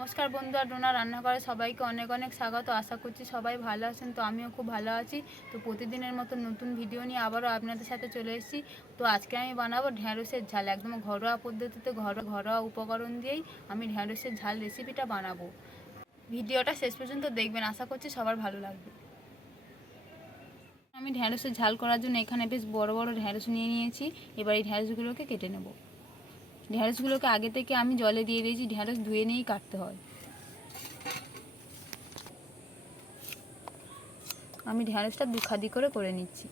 নমস্কার বন্ধুরা, ডোনা রান্নাঘরে সবাইকে অনেক অনেক স্বাগত। আশা করছি সবাই ভালো আছেন। তো আমিও খুব ভালো আছি। তো প্রতিদিনের মতো নতুন ভিডিও নিয়ে আবারও আপনাদের সাথে চলে এসেছি। তো আজকে আমি বানাবো ঢ্যাঁড়সের ঝাল। একদম ঘরোয়া পদ্ধতিতে ঘরোয়া উপকরণ দিয়েই আমি ঢ্যাঁড়সের ঝাল রেসিপিটা বানাবো। ভিডিওটা শেষ পর্যন্ত দেখবেন, আশা করছি সবার ভালো লাগবে। আমি ঢ্যাঁড়সের ঝাল করার জন্য এখানে বেশ বড় বড় ঢ্যাঁড়স নিয়ে নিয়েছি। এবার এই ঢ্যাঁড়সগুলোকে কেটে নেব। ঢ্যাঁড়সগুলোকে আগে থেকে আমি জলে দিয়ে দিয়েছি, ঢ্যাঁড়স ধুয়ে নিয়েই কাটতে হয়। আমি ঢ্যাঁড়সটা দুখাদি করে নিচ্ছি।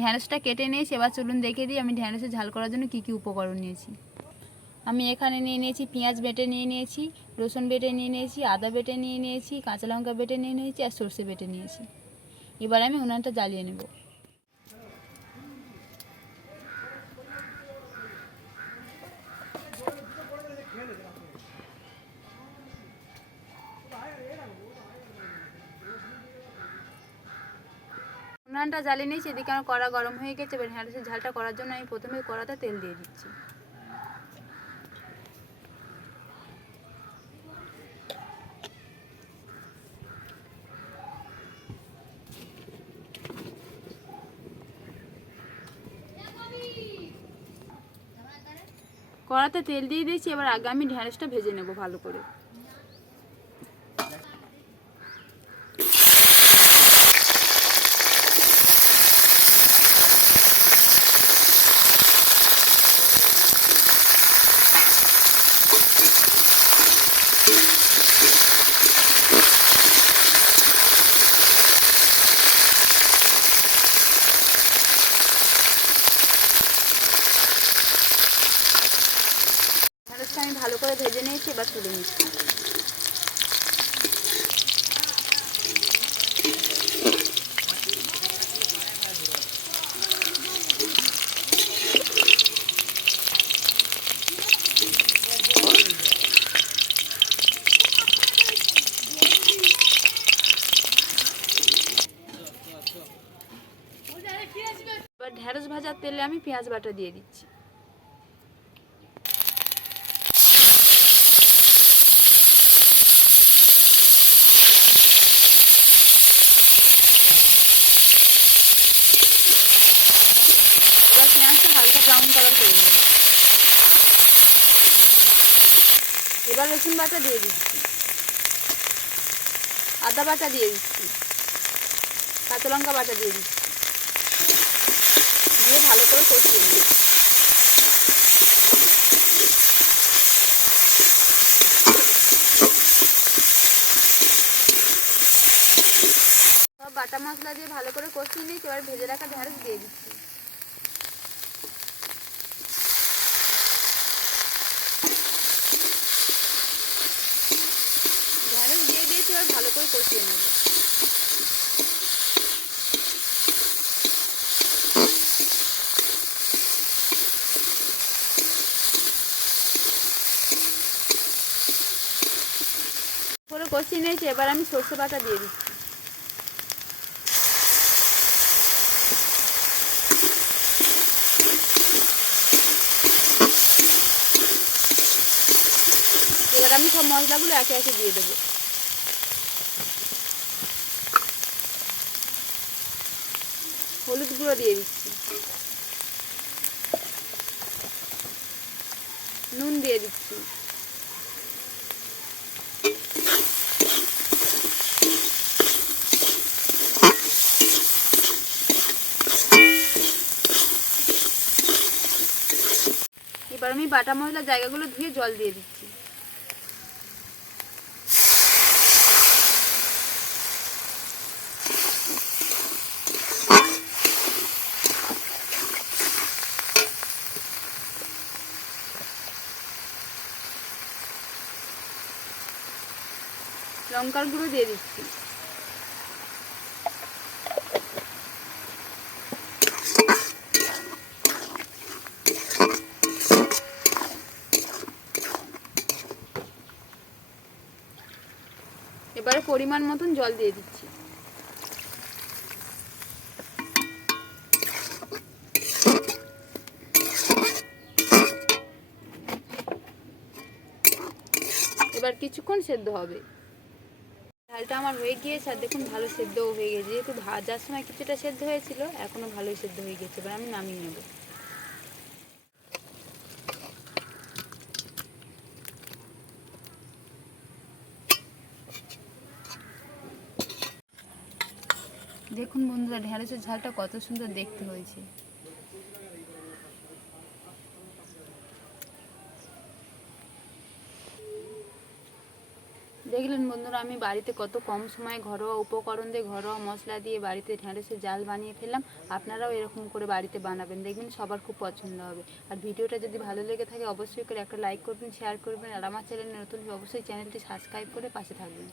ঢ্যাঁড়সটা কেটে নিয়েছি। এবার চলুন দেখে দিই আমি ঢ্যাঁড়সে ঝাল করার জন্য কী কী উপকরণ নিয়েছি। আমি এখানে নিয়ে নিয়েছি পেঁয়াজ বেটে নিয়ে নিয়েছি, রসুন বেটে নিয়ে নিয়েছি, আদা বেটে নিয়ে নিয়েছি, কাঁচা লঙ্কা বেটে নিয়ে নিয়েছি আর সর্ষে বেটে নিয়েছি। এবার আমি উনানটা জ্বালিয়ে নেব। উনানটা জ্বালিয়ে নিয়েছি। এদিকে আমার কড়া গরম হয়ে গেছে। এবার ঢ্যাঁড়সের ঝালটা করার জন্য আমি প্রথমে কড়াতে তেল দিয়ে দিচ্ছি। কড়াতে তেল দিয়ে দিয়েছি। এবার আগে আমি ঢ্যাঁড়সটা ভেজে নেব ভালো করে। ঢ্যাঁড়সটা আমি ভালো করে ভেজে নিয়েছি। এবার তুলে নিচ্ছি। এবার ঢ্যাঁড়স ভাজার তেলে আমি পেঁয়াজ বাটা দিয়ে দিচ্ছি। এবার পেঁয়াজটা হালকা ব্রাউন কালার করে নেব। এবার রসুন বাটা দিয়ে দিচ্ছি, আদা বাটা দিয়ে দিচ্ছি, কাঁচা লঙ্কা বাটা দিয়ে দিচ্ছি, দিয়ে ভালো করে কষিয়ে নেব। সব বাটা মশলা দিয়ে ভালো করে কষিয়ে নিয়েছি। এবার ভেজে রাখা ঢ্যাঁড়স দিয়ে দিচ্ছি। ঢ্যাঁড়স দিয়ে দিয়েছি, এবার ভালো করে কষিয়ে নেব। করে কষিয়ে নিয়েছি। এবার আমি সর্ষে বাটা দিয়ে দিচ্ছি। এবার আমি সব মশলাগুলো একে একে দিয়ে দেবো। হলুদ গুঁড়ো দিয়ে দিচ্ছি, নুন দিয়ে দিচ্ছি, এবার আমি বাটা মশলার জায়গাগুলো ধুয়ে জল দিয়ে দিচ্ছি। লঙ্কার গুঁড়ো দিয়ে দিচ্ছি, পরিমাণ মতন জল দিয়ে দিচ্ছি। এবার কিছুক্ষণ সেদ্ধ হবে। ডালটা আমার হয়ে গিয়েছে, আর দেখুন ভালো সেদ্ধও হয়ে গেছে। যেহেতু ভাজার সময় কিছুটা সেদ্ধ হয়েছিল, এখনও ভালোই সেদ্ধ হয়ে গেছে। এবার আমি নামিয়ে নেব। দেখুন বন্ধুরা, ঢ্যাঁড়সের ঝালটা কত সুন্দর দেখতে হয়েছে। দেখলেন বন্ধুরা, আমি বাড়িতে কত কম সময়ে ঘরোয়া উপকরণ দিয়ে, ঘরোয়া মশলা দিয়ে বাড়িতে ঢ্যাঁড়সের ঝাল বানিয়ে ফেললাম। আপনারাও এরকম করে বাড়িতে বানাবেন, দেখবেন সবার খুব পছন্দ হবে। আর ভিডিওটা যদি ভালো লেগে থাকে অবশ্যই করে একটা লাইক করবেন, শেয়ার করবেন। আর আমার চ্যানেলে নতুন অবশ্যই চ্যানেলটি সাবস্ক্রাইব করে পাশে থাকবেন।